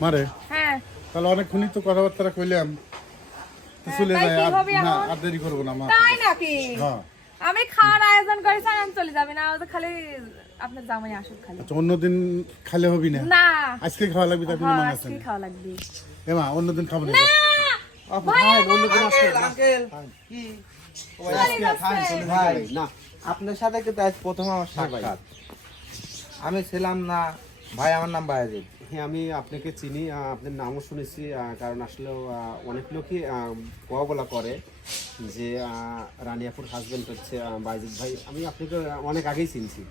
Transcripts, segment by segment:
মারে হ্যাঁ তাহলে অনেকক্ষণই তো কথাবার্তা কইলাম তো চলে তাই যায় কি আর হবে না এখন? আর দেরি করবো না মা তাই নাকি হ্যাঁ আমি খাওয়ার আয়োজন করেছি আর আমি চলে যাবে না ও তো খালি আপনার জামাই আসুক খালি আচ্ছা অন্যদিন খালে হবি না না আজকে খাওয়া লাগবে তার কোনো হ্যাঁ মানে আছে আজকে না খাওয়া লাগবে এমা অন্যদিন খাবো না না ভাই অন্যদিন আসবে আঙ্কেল কি চলে যাচ্ছে। ভাই না আপনার সাথে কিন্তু আজ প্রথম আমার সাক্ষাৎ আমি ছিলাম না ভাই আমার নাম বায়াজিদ হ্যাঁ আমি আপনাকে চিনি আপনার নামও শুনেছি কারণ আসলে অনেক লোকই বলা করে যে রানিয়াপুর হাজবেন্ড হচ্ছে বাইজিদ ভাই আমি আপনাকে অনেক আগেই চিনছি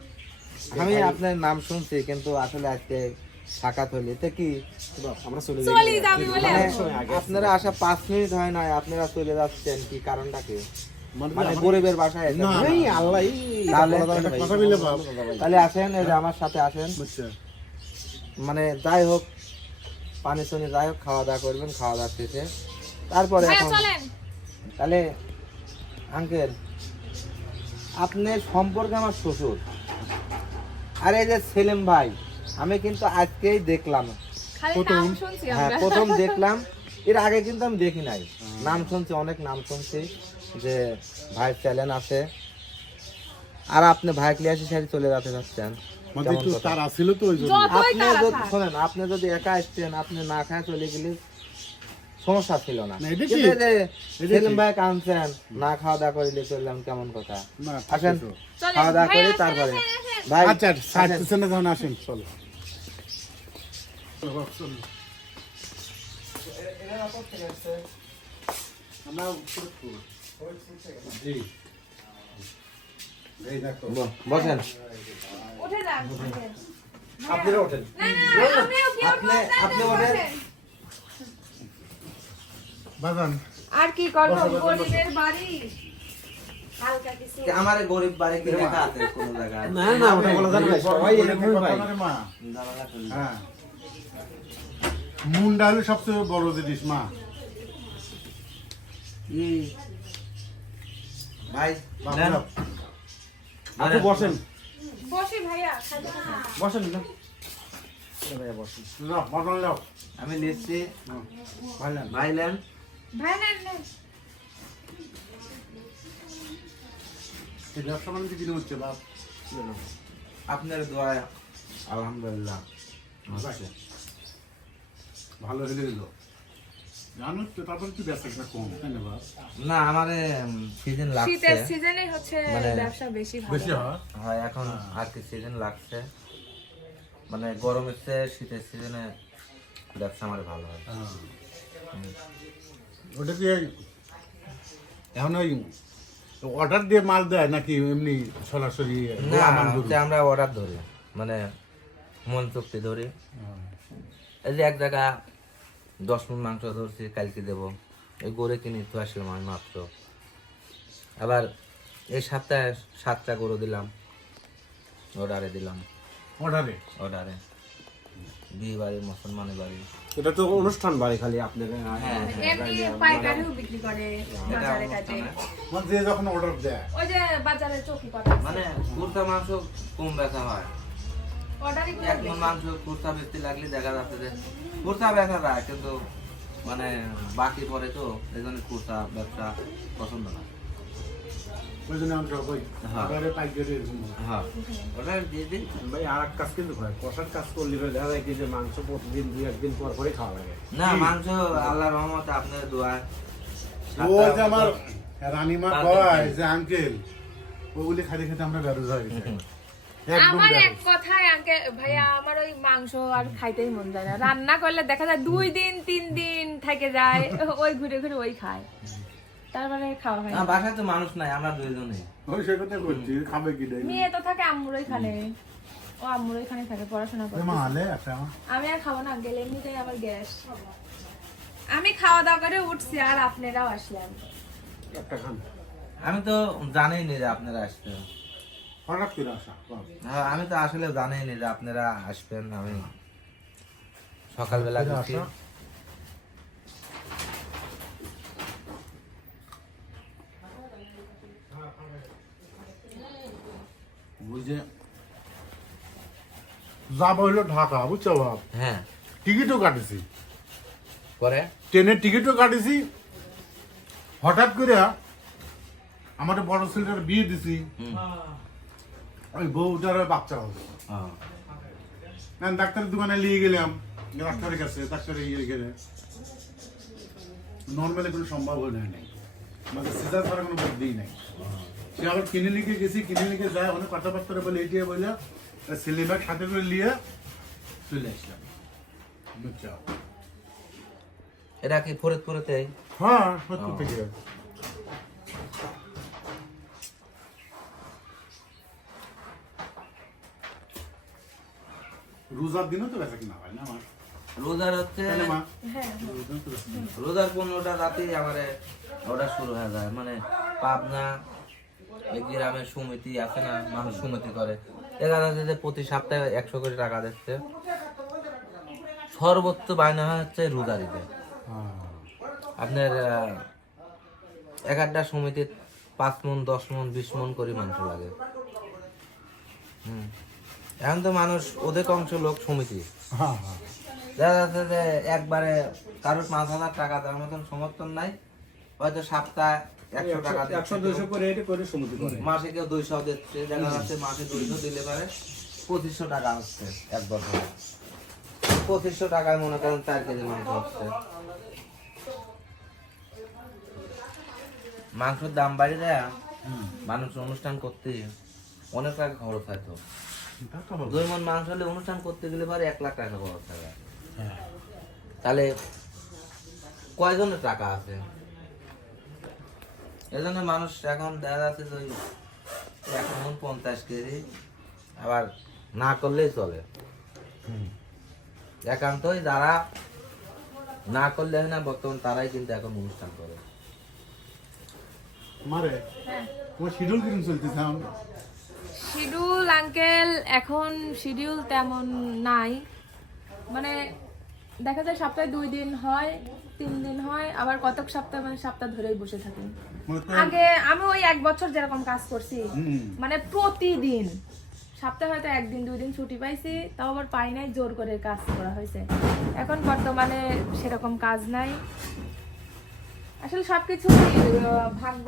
আমি আপনার নাম শুনছি কিন্তু আসলে আজকে সাক্ষাৎ হইলে এতে কি আমরা চলে চলে যাবি বলে মানে আসবো। আপনারা আসা 5 মিনিট হয় না আপনারা চলে যাচ্ছেন কি কারণটা কি মানে মানে আমার- গরিবের বাসায় না, এসে- না। এই আল্লাহ তাহলে একটা কথা বলে বাপ তাহলে আসেন এই যে আমার সাথে আসেন বুঝছে মানে যাই হোক পানি শুনি যাই হোক খাওয়া দাওয়া করবেন খাওয়া দাওয়া শেষে তারপরে ভাইয়া এখন চলেন তাহলে আঙ্কেল আপনার সম্পর্কে আমার শ্বশুর আর এই যে সেলিম ভাই আমি কিন্তু আজকেই দেখলাম খালি প্রথম- নাম শুনছি হ্যাঁ আমরা প্রথম দেখলাম এর আগে কিন্তু আমি দেখি নাই নাম শুনছি অনেক নাম শুনছি যে ভাই চ্যালেঞ্জ আছে আর আপনি ভাই ক্লিয়াসি সাথে চলে যেতে চাচ্ছেন মানে কেমন একটু কথা? তার আসিল তো ওই জন্য যতই আপনি তারা যদি থাক। শোনেন আপনি যদি একা আসতেন আপনি না খায় চলে গেলে সমস্যা ছিল না না, এটা কিন্তু ঠিক। এই যে এটা সেলিম ঠিক। ভাই কাঁদছেন না খাওয়া দাওয়া করিলে চললাম কেমন কথা না আসেন ঠিক আছে। চলেন খাওয়া দাওয়া ভাইয়া, করি আসেন, তারপরে আসেন, আসেন। ভাই আচ্ছা আসেন। সাইড না যখন আসেন চলো আমরা জি এই দেখো বসেন উঠে যান উঠেন। আপনারা ওঠেন না না আপনিও কি আপনি- আপনি উঠবেন ওঠেন। বসেন। বাজান আর কি করবো গরিবের বাড়ি হালকা কিছু আমার গরিব বাড়ি কি লেখা আছে কোন জায়গায় না না ওটা বলা যাবে না সবাই এরকমই ভাই মা হ্যাঁ মুন্ডা হলো সবচেয়ে বড় জিনিস মা ভাই বাপ নেন। বাপ। আপনি বসেন বসি ভাইয়া খাবে না বসেন না ভাইয়া বসেন নাও, মটন নাও। আমি নিচ্ছি ভাই নেন। ভাই নেন ভাই না না এই ব্যবসা বাণিজ্য কিনে হচ্ছে বাপ আপনার দোয়া আলহামদুলিল্লাহ হচ্ছে। ভালো হলে দিল জানো তো তারপরে কি ব্যবসা কম তাই না বাপ না আমারে সিজন লাগছে শীতের সিজনে হচ্ছে মানে- ব্যবসা বেশি বেশি ভালো হয় হয় এখন আর কি সিজন লাগছে মানে গরমের চেয়ে শীতের সিজনে ব্যবসা আমার ভালো হয় হ্যাঁ। ওটা কি এখন ওই অর্ডার দিয়ে মাল দেয় নাকি এমনি সরাসরি না আনান গরু? হচ্ছে আমরা অর্ডার ধরি মানে মন চুক্তি ধরি হ্যাঁ। এই যে এক জায়গা 10 মণ মাংস ধরছি কালকে দেবো এই গরু কিনে তো আসলাম আমি মাত্র আবার এই সপ্তাহে 7টা গরু দিলাম অর্ডারে দিলাম অর্ডারে অর্ডারে বিয়ে বাড়ি মুসলমানের বাড়ি এটা তো অনুষ্ঠান বাড়ি খালি আপনার হ্যাঁ এমনি পাইকারিও বিক্রি করে বাজারে কাটে মানে যে যখন অর্ডার দেয় ওই যে বাজারে চৌকি পাতা মানে কুর্তা মাংস কম বেচা হয় অর্ডারই করে এক মণ মাংস কুর্তা বেচতে লাগলে দেখা যাচ্ছে যে কুর্তা বেচা যায় কিন্তু মানে বাকি পরে তো এই জন্য কুর্তা ব্যবসা পছন্দ না ওই জন্য আমি সব ওই হ্যাঁ। অর্ডারে পাইকারি এরকম হয়। হ্যাঁ ওটা দিয়ে দিই ভাই আর এক কাজ কিন্তু হয় কষার কাজ করলে পরে দেখা যায় কি যে মাংস প্রতিদিন 2-1 দিন পর পরে খাওয়া লাগে না মাংস আল্লাহর রহমতে আপনার দোয়া ও যে আমার রানীমা কয় যে আঙ্কেল ওগুলি খাইতে খেতে আমরা বেরোজ হয়ে গেছে একদম আমার এক বেরোজ। কথায় আঙ্কে ভাইয়া আমার ওই মাংস আর খাইতেই মন যায় না রান্না করলে দেখা যায় 2 দিন 3 দিন থেকে যায় ওই ঘুরে ঘুরে ওই খায় তারপরে খাওয়া হয় না না। বাসায় তো মানুষ নাই আমরা দুইজনেই ওই সে কথা করছি খাবে কি দেয় মেয়ে তো থাকে আম্মুরই খানে ও আম্মুরই খানে থাকে পড়াশোনা করে মা আলে আছে আমার আমি আর খাবো না গেলে এমনিতেই আমার গ্যাস আমি খাওয়া দাওয়া করে উঠছি আর আপনারাও আসলেন একটা খান আমি তো জানিই নি যে আপনারা আসবেন হঠাৎ করে আসা বাপ। হ্যাঁ আমি তো আসলে জানিই নি যে আপনারা আসবেন আমি সকালবেলা এটা গেছি আসা? বুঝে যাব হইলো ঢাকা বুঝছো বাপ হ্যাঁ টিকিটও কাটেছি, পরে ট্রেনের টিকিটও কাটেছি। হঠাৎ করে আমার বড় ছেলেটার বিয়ে দিছি, ওই বউটার বাচ্চা হবে। ডাক্তারের দোকানে নিয়ে গেলাম, ডাক্তারের কাছে, ডাক্তারের ইয়ে গেলে নর্মালি কোনো সম্ভব হয় নাই, মানে সিজার করার কোনো বুদ্ধিই নাই। সে আবার ক্লিনিকে গেছি, ক্লিনিকে যায় অনেক কথাবার্তা বলে এটিয়ে বলে ছেলেমেয়ের সাথে করে নিয়ে চলে আসলাম। বুঝছো? এটা কি ফরিদপুরেতে? হ্যাঁ, সত্য থেকে। রোজার দিনও তো বেচা কিনা হয় না আমার, রোজার হচ্ছে তাই না মা? হ্যাঁ রোজার 15টা রাতেই আমার ওটা শুরু হয়ে যায়। মানে পাবনা এই গ্রামের সমিতি আছে না, মানুষ সমিতি করে, দেখা যাচ্ছে যে প্রতি সপ্তাহে 100 করে টাকা দিচ্ছে। সর্বোচ্চ বায়না হচ্ছে রোজার ঈদে। আপনার এক একটা সমিতির 5 মণ 10 মণ 20 মণ করে মাংস লাগে। এখন তো মানুষ অধিকাংশ লোক সমিতি, হ্যাঁ হ্যাঁ, দেখা যাচ্ছে যে একবারে কারোর 5,000 টাকা দেওয়ার মতন সমর্থন নাই, হয়তো সপ্তাহে 100 টাকা 100-200 করে এটা করে সমিতি করে। মাসে কেউ 200 দিচ্ছে, দেখা যাচ্ছে মাসে 200 দিলে পারে 2500 টাকা হচ্ছে এক বছরে। 2500 টাকায় মনে করেন 4 কেজি মাংস হচ্ছে। মাংসের দাম বাড়ি দেয়, মানুষ অনুষ্ঠান করতে অনেক টাকা খরচ হয়। তো তা তো হবে। 2 মণ মাংস হলে অনুষ্ঠান করতে গেলে পরে 1 লাখ টাকা খরচ হয়। তাহলে কয়জনের টাকা আছে? এজন্য মানুষ এখন দেখা যাচ্ছে যে 1 মণ 50 কেজি আবার না করলেই চলে। একান্তই যারা না করলে হয় না বর্তমান তারাই কিন্তু এখন অনুষ্ঠান করে। মারে হ্যাঁ। তোমার শিডিউল কিরকম চলতেছে এখন? শিডিউল আঙ্কেল এখন শিডিউল তেমন নাই, মানে দেখা যায় সপ্তাহে 2 দিন হয়, 3 দিন হয়, আবার কতক সপ্তাহ মানে সপ্তাহ ধরেই বসে থাকেন। মানে তো- আগে আমি ওই 1 বছর যেরকম কাজ করছি, মানে প্রতিদিন সপ্তাহে হয়তো 1 দিন 2 দিন ছুটি পাইছি, তাও আবার পাই নাই, জোর করে কাজ করা হয়েছে। এখন বর্তমানে সেরকম কাজ নাই। আসলে সবকিছু ভাগ্য,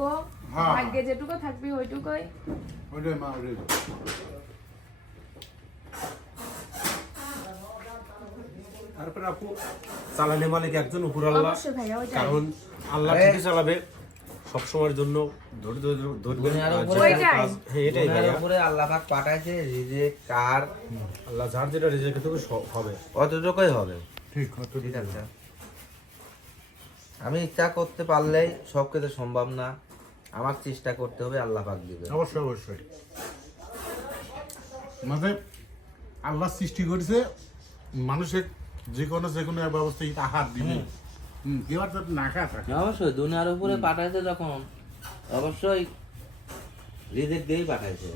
হ্যাঁ। ভাগ্যে যেটুকু থাকবি ওইটুকুই। ওইটাই মা, ওইটাই। তারপরে আপু চালানি মালিক একজন উপর আল্লাহ, অবশ্যই ভাইয়া, ওইটাই। কারণ আল্লাহ ঠিকই চালাবে সবসময়ের জন্য। ধৈর্য ধরবেন। দুনিয়ার উপরে ওইটাই। হ্যাঁ, এটাই দুনিয়ার ভাইয়া। উপরে আল্লাহ পাক পাঠাইছে, রিজিক কার আল্লাহ যার যেটা রেজেকে থেকে হবে। অতটুকুই হবে। ঠিক কত ঠিক আছে, আমি ইচ্ছা করতে পারলেই সব কিছু সম্ভব না, আমার চেষ্টা করতে হবে, আল্লাহ পাক দিবে। অবশ্যই অবশ্যই। মানে আল্লাহ সৃষ্টি করেছে মানুষের যে কোনো ব্যবস্থায় আহার দিবে। কেউ আর তার না খায় থাকে। অবশ্যই দুনিয়ার উপরে পাঠাইছে যখন অবশ্যই রিজিক দিয়েই পাঠাইছে।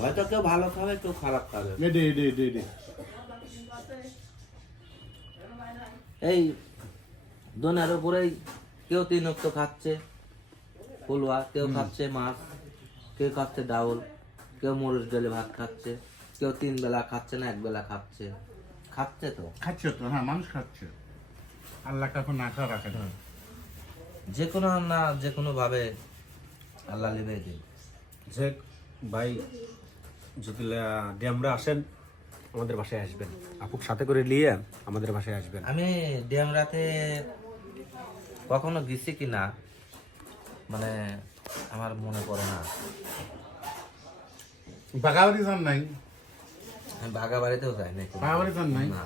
হয়তো কেউ ভালো খাবে, কেউ খারাপ খাবে। এডে। এই দুনিয়ার উপরেই কেউ 3 ওয়াক্ত খাচ্ছে পোলোয়া, কেউ খাচ্ছে মাছ, কেউ খাচ্ছে ডাউল, কেউ মরিচ ডালে ভাত খাচ্ছে, কেউ 3 বেলা খাচ্ছে না, 1 বেলা খাচ্ছে। খাচ্ছে তো, খাচ্ছে তো, হ্যাঁ মানুষ খাচ্ছে। আল্লাহ কাউকে না খাওয়া রাখে না। যে কোনো না যে কোনো ভাবে আল্লাহ লিবে দিন। যে ভাই যদি ড্যামরা আসেন আমাদের বাসায় আসবেন, আপুক সাথে করে নিয়ে আমাদের বাসায় আসবেন। আমি ড্যামরাতে কখনো গেছি কিনা মানে আমার মনে পড়ে না। বাগাবাড়ি যান নাই? আমি বাগাবাড়িতেও যাই না। বাগাবাড়ি যান নাই? না,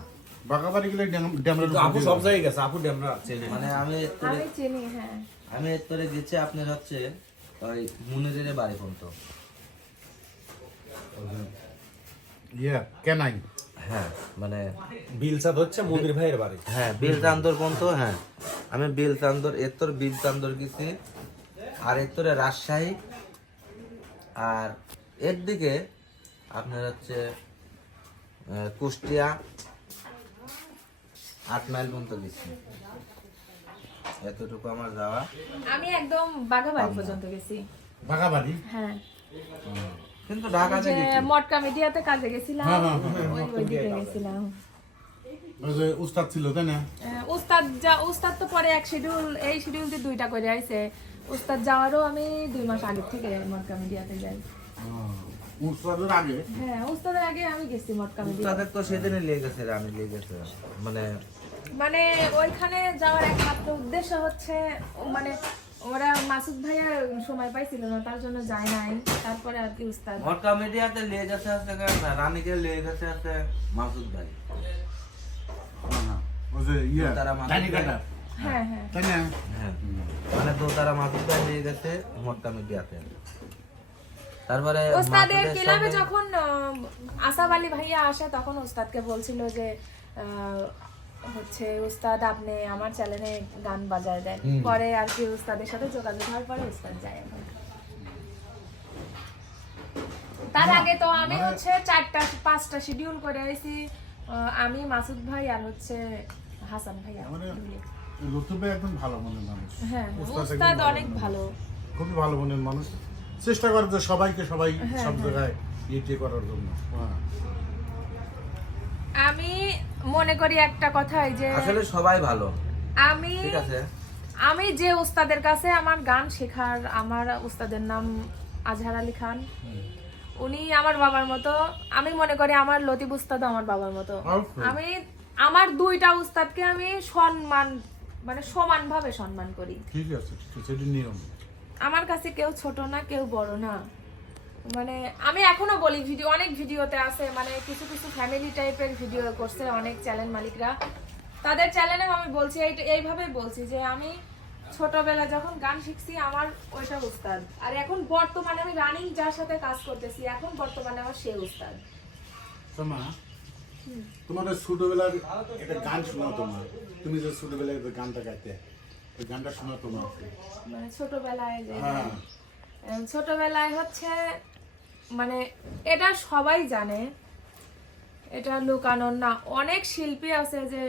বাগাবাড়ি গেলে ড্যামরা আপু সব জায়গায় গেছে, আপু ড্যামরা চেনে। মানে আমি আমি চিনি, হ্যাঁ। আমি এরপরে গেছি আপনার হচ্ছে ওই মুনিরের বাড়ি পর্যন্ত। কেনাই। হ্যাঁ মানে বিলসাদ হচ্ছে মনির ভাইয়ের বাড়ি। হ্যাঁ বিলচান্দর পর্যন্ত। হ্যাঁ আমি বিলচান্দর, এরতর বিলচান্দর গেছি, আর এরতরে রাজশাহী, আর এর দিকে আপনার হচ্ছে কুষ্টিয়া 8 মাইল পর্যন্ত গেছি। এতটুকু আমার যাওয়া। আমি একদম বাঘাবাড়ি পর্যন্ত গেছি। বাগাবাড়ি? হ্যাঁ, কিন্তু ঢাকাতে যে গেছি। মটকা মিডিয়াতে কাজে গেছিলাম, হ্যাঁ, ওই দিকে গেছিলাম। ওই যে উস্তাদ ছিল তাই না? উস্তাদ তো পরে এক শিডিউল, এই শিডিউল দিয়ে 2টা করে আইছে। উস্তাদ যাওয়ারও আমি 2 মাস আগে থেকে মটকা মিডিয়াতে যাই। উস্তাদের আগে? হ্যাঁ, উস্তাদের আগে আমি গেছি মটকা মিডিয়া। তাদের তো সেদিনই লেগে গেছে, রানী লেগে গেছে, মানে ওইখানে যাওয়ার একমাত্র উদ্দেশ্য হচ্ছে মানে ওরা মাসুদ ভাইয়া সময় পাইছিল না, তার জন্য যায় নাই। তারপরে আর কি উস্তাদ মটকা মিডিয়াতে লেগে গেছে আছে রানীকে লেগে গেছে আছে মাসুদ ভাই। ওই যে ইয়া তারা মাসুদ ডাইনি ভাই। কাটা হ্যাঁ হ্যাঁ তাই না? হ্যাঁ, তো তারা মাসুদ ভাই লেগে গেছে মটকা মিডিয়াতে। তারপরে ওস্তাদের মাসুদের ক্লাবে সঙ্গে- যখন আসাফ আলী ভাইয়া আসে তখন ওস্তাদকে বলছিল যে হচ্ছে উস্তাদ আপনি আমার চ্যানেলে গান বাজায় দেন। পরে আর কি উস্তাদের সাথে যোগাযোগ হওয়ার পরে উস্তাদ যায় এখন। তার আগে তো আমি হচ্ছে 4টা-5টা শিডিউল করে আইছি, আমি মাসুদ ভাই আর হচ্ছে হাসান ভাইয়া। মানে লুতুফ ভাই একদম ভালো মনের মানুষ। হ্যাঁ, উস্তাদ একদম উস্তাদ ভালো অনেক মনের ভালো। খুবই ভালো মনের মানুষ, চেষ্টা করে যে সবাইকে সবাই হ্যাঁ, সব হ্যাঁ। জায়গায় ইয়ে করার জন্য। হ্যাঁ। আমি মনে করি একটা কথাই যে আসলে সবাই ভালো, আমি ঠিক আছে। আমি যে উস্তাদের কাছে আমার গান শেখার, আমার উস্তাদের নাম আজহার আলী খান, উনি আমার বাবার মতো। আমি মনে করি আমার লতিফ উস্তাদ আমার বাবার মতো। অবশ্যই। আমি আমার 2টা উস্তাদকে আমি সম্মান মানে সমানভাবে সম্মান করি। ঠিক আছে, সেটি নিয়ম। আমার কাছে কেউ ছোট না, কেউ বড় না। মানে আমি এখনো বলি, অনেক ভিডিওতে আছে, মানে কিছু কিছু ফ্যামিলি টাইপের ভিডিও করছে অনেক চ্যানেল মালিকরা, তাদের চ্যানেলে আমি বলছি এইভাবেই বলছি যে আমি ছোটবেলায় যখন গান শিখছি আমার ওইটা উস্তাদ, আর এখন বর্তমানে আমি রানিং যার সাথে কাজ করতেছি এখন বর্তমানে আমার সে উস্তাদ। তোমার তোমাদের ছোটবেলার একটা গান শোনাও তোমার, তুমি যে ছোটবেলায় যে গানটা গাইতে, ওই গানটা শোনাও তোমার। মানে ছোটবেলায় যে হ্যাঁ। ছোটবেলায় হচ্ছে মানে এটা সবাই জানে, এটা লুকানোর না। অনেক শিল্পী আছে যে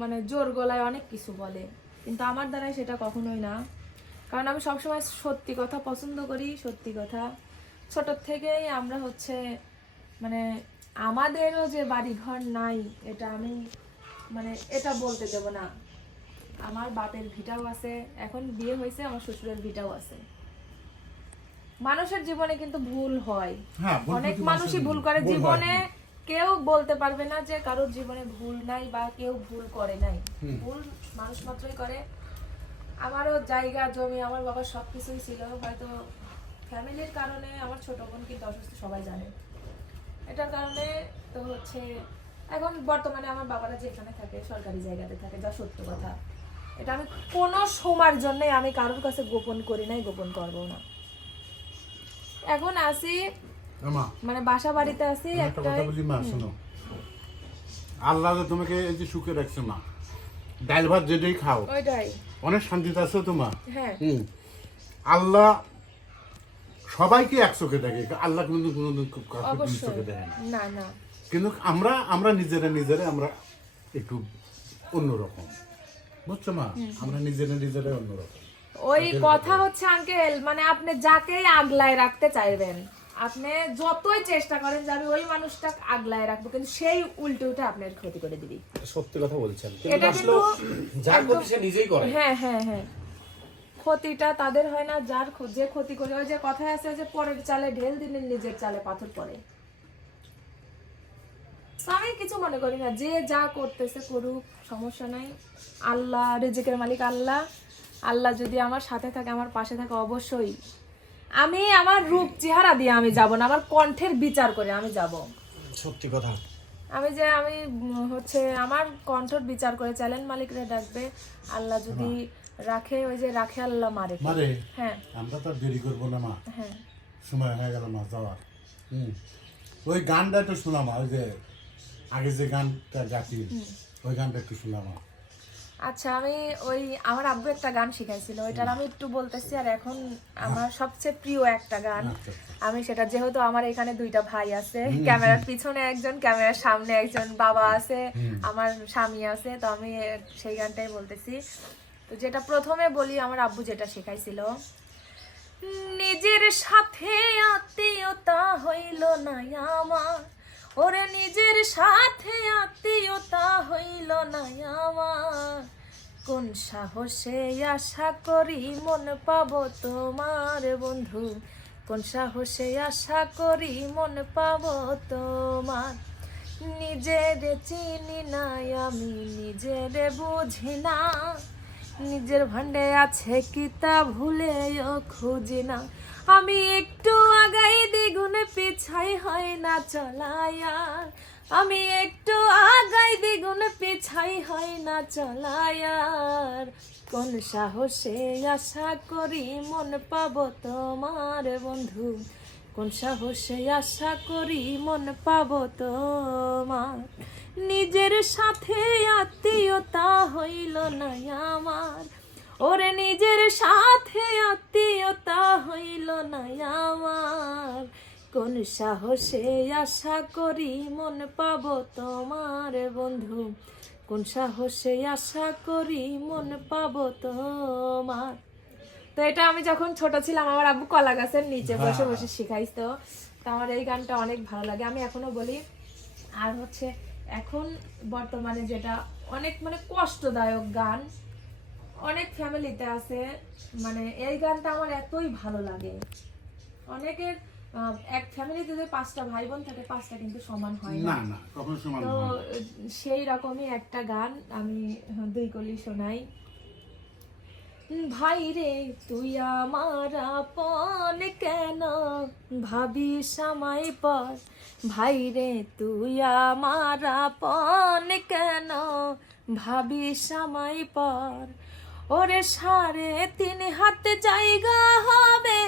মানে জোর গলায় অনেক কিছু বলে, কিন্তু আমার দ্বারা সেটা কখনোই না, কারণ আমি সবসময় সত্যি কথা পছন্দ করি। সত্যি কথা, ছোট থেকেই আমরা হচ্ছে মানে আমাদেরও যে বাড়ি ঘর নাই এটা আমি মানে এটা বলতে দেব না। আমার বাপের ভিটাও আছে, এখন বিয়ে হয়েছে, আমার শ্বশুরের ভিটাও আছে। মানুষের জীবনে কিন্তু ভুল হয়, হ্যাঁ, ভুল অনেক প্রতি মানুষই মানুষের ভুল করে ভুল হয়। জীবনে। কেউ বলতে পারবে না যে কারোর জীবনে ভুল নাই বা কেউ ভুল করে নাই, ভুল মানুষ মাত্রই করে। আমারও জায়গা জমি আমার বাবার সবকিছুই ছিল, হয়তো ফ্যামিলির কারণে আমার ছোট বোন কিন্তু অসুস্থ, সবাই জানে। এটার কারণে তো হচ্ছে এখন বর্তমানে আমার বাবারা যেখানে থাকে সরকারি জায়গাতে থাকে, যা সত্য কথা। এটা আমি কোনো সময়ের জন্য আমি কারোর কাছে গোপন করি নাই, গোপন করবো না। এখন আসি মা, মানে বাসা বাড়িতে আসি আমি একটা কথা বলি মা, শোনো, আল্লাহ যে তোমাকে এই যে সুখে রাখছে মা, ডাল ভাত যেটাই খাও ওইটাই। অনেক শান্তিতে আছো তোমার। হ্যাঁ আল্লাহ সবাইকে এক চোখে দেখে, আল্লাহ কিন্তু কোনোদিন খুব কাউকে দুই অবশ্যই চোখে দেখে না। না না কিন্তু আমরা নিজেরা আমরা একটু অন্যরকম, বুঝছো মা, আমরা নিজেরা অন্যরকম। ওই কথা হচ্ছে আঙ্কেল, মানে আপনি যাকে আগলায় রাখতে চাইবেন, আপনি যতই চেষ্টা করেন যে আমি ওই মানুষটা আগলায় রাখবো, কিন্তু সেই উল্টে উল্টে আপনার ক্ষতি করে দিবি। সত্যি কথা বলছেন, এটা কিন্তু যার ক্ষতি সে নিজেই করে। হ্যাঁ হ্যাঁ হ্যাঁ, ক্ষতিটা তাদের হয় না যার যে ক্ষতি করে। ওই যে কথায় আছে যে পরের চালে ঢেল দিলে নিজের চালে পাথর পড়ে। তো আমি কিছু মনে করি না, যে যা করতেছে করুক, সমস্যা নাই। আল্লাহ রিজিকের মালিক আল্লাহ, আল্লাহ যদি আমার সাথে থাকে, আমার পাশে থাকে, অবশ্যই আমি আমার রূপ চেহারা দিয়ে আমি যাব না, আমার কণ্ঠের বিচার করে আমি যাব। সত্যি কথা। আমি হচ্ছে আমার কণ্ঠের বিচার করে চ্যানেল মালিকরা ডাকবে, আল্লাহ যদি রাখে, ওই যে রাখে আল্লাহ মারে। মারে, হ্যাঁ আমরা তো আর দেরি করবো না মা, হ্যাঁ সময় হয়ে গেল মা যাওয়ার। ওই গানটা একটু শোনামা, ওই যে আগে যে গানটা গাছি ওই গানটা একটু শোনামা। আচ্ছা, আমি ওই আমার আব্বু একটা গান শিখাইছিল, ওইটার আমি একটু বলতেছি। আর এখন আমার সবচেয়ে প্রিয় একটা গান, আমি সেটা, যেহেতু আমার এখানে 2টা ভাই আছে, ক্যামেরার পিছনে একজন, ক্যামেরার সামনে একজন, বাবা আছে, আমার স্বামী আছে, তো আমি সেই গানটাই বলতেছি। তো যেটা প্রথমে বলি, আমার আব্বু যেটা শেখাইছিল, নিজের সাথে আত্মীয়তা হইল না আমার, ওরে নিজের সাথে আত্মীয়তা হইল না আমার, কোন সাহসে আশা করি মন পাবো তোমার বন্ধু, কোন সাহসে আশা করি মন পাবো তোমার। নিজের চিনি না আমি, নিজের বুঝি না, নিজের ভান্ডে আছে কি তা ভুলেও খুঁজি না। আমি একটু আগাই দ্বিগুণ পিছাই হয় না চলায়ার, আমি একটু আগাই দ্বিগুণ পিছাই হয় না চলায়ার, কোন সাহসে আশা করি মন পাবো তোমার বন্ধু, কোন সাহসে আশা করি মন পাবো তোমার। নিজের সাথে আত্মীয়তা হইল না আমার, ওরে নিজের সাথে আত্মীয়তা হইল না আমার, কোন সাহসে আশা করি মন পাবো তোমার বন্ধু, কোন সাহসে আশা করি মন পাবো তোমার। তো এটা আমি যখন ছোট ছিলাম আমার আব্বু কলা গাছের নিচে বসে বসে শিখাইতো, তো আমার এই গানটা অনেক ভালো লাগে, আমি এখনো বলি। আর হচ্ছে এখন বর্তমানে যেটা অনেক মানে কষ্টদায়ক গান অনেক ফ্যামিলিতে আছে, মানে এই গানটা আমার এতই ভালো লাগে। অনেকের এক ফ্যামিলিতে যে 5টা ভাই বোন থাকে 5টা কিন্তু সমান হয় না, না না কখনো সমান তো নয়। সেই রকমই একটা গান আমি 2 কলি শোনাই। ভাই রে তুই আমার আপন কেন ভাবিস আমায় পর, ভাই রে তুই আমার আপন কেন ভাবিস আমায় পর, ওরে 3.5 হাত জায়গা হবে,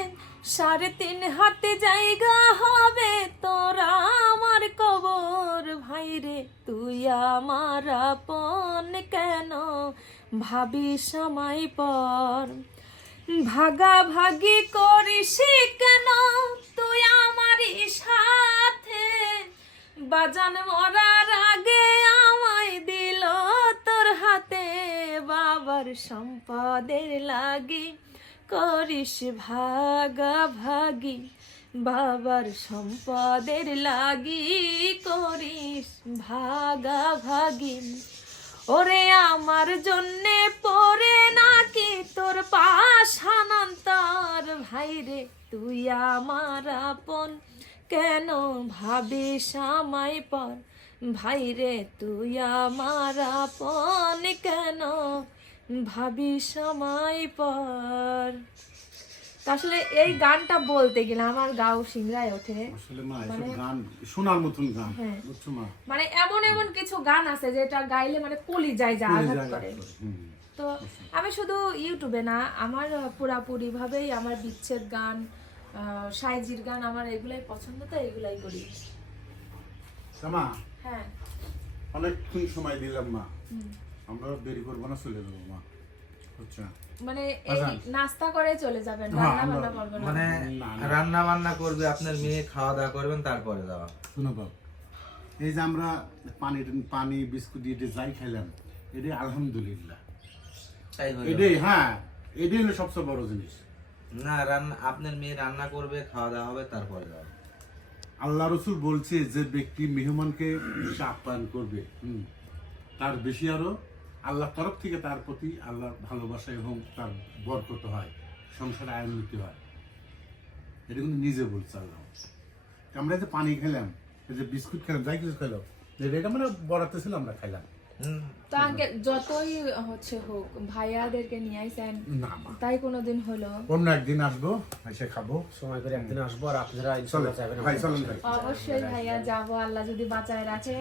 3.5 হাত জায়গা হবে তোরা আমার কবর, ভাই রে তুই আমার আপন কেন ভাবিস আমায় পর, ভাগাভাগি করিস কেন তুই আমারই সাথে, বাজান মরার আগে আমায় দিল তোর হাতে, বাবার সম্পদের লাগি করিস ভাগাভাগি, বাবার সম্পদের লাগি করিস ভাগাভাগি, ওরে আমার জন্যে পড়ে নাকি তোর পাশানন্তর, ভাই রে তুই আমার আপন কেন ভাবিস আমায় পর, ভাই রে তুই আমার আপন কেন ভাবিস আমায় পর। তো আসলে এই গানটা বলতে গেলে আমার গাও শিংরায় ওঠে, আসলে মা এসব গান শোনার মতন গান, হ্যাঁ। বুঝছো মা? মানে এমন এমন কিছু গান আছে যেটা গাইলে মানে কলিজায় যা আঘাত করে। তো আমি শুধু ইউটিউবে না, আমার পুরাপুরি ভাবেই আমার বিচ্ছেদ গান, সাইজির গান আমার এগুলাই পছন্দ, তো এগুলাই করি। মা হ্যাঁ অনেকক্ষণ সময় দিলাম মা, আমরা দেরি করবো না, চলে যাবো মা, বুঝছো? মানে এই নাস্তা করে চলে যাবেন, হ্যাঁ, রান্না আমরা- বান্না করবেন না? মানে রান্না বান্না করবে আপনার মেয়ে, খাওয়া দাওয়া করবেন তারপরে যাওয়া। শোনো বাবু, এই যে আমরা পানি বিস্কুট দিয়ে যাই খাইলাম, এটাই আলহামদুলিল্লাহ, তাই হলো। এটাই হ্যাঁ, এটাই হলো সবচেয়ে বড় জিনিস। না রান্না আপনার মেয়ে রান্না করবে, খাওয়া দাওয়া হবে তারপরে যাওয়া। আল্লাহ রসুল বলছে যে ব্যক্তি মেহমানকে সে আপ্যায়ন করবে, তার বেশি আরো আল্লাহর তরফ থেকে তার প্রতি আল্লাহর ভালোবাসা এবং তার বরকত হয়, সংসারে আয়োন্নতি হয়। এটা কিন্তু নিজে বলছে আল্লাহ। আমরা যে পানি খেলাম, এই যে বিস্কুট খেলাম, যাই কিছু খেলাম, এটা মানে বরাতে ছিল, আমরা খাইলাম তো আগে যতই হচ্ছে হোক ভাইয়াদেরকে নিয়ে আইছেন, না মা। তাই কোনোদিন হলো? অন্য একদিন আসবো, এসে খাবো, সময় করে একদিন আসবো, আর আপনারা চলে ইনশাআল্লাহ যাবেন ভাই, চলেন ভাই। অবশ্যই ভাইয়া যাবো, আল্লাহ যদি বাঁচায় রাখে।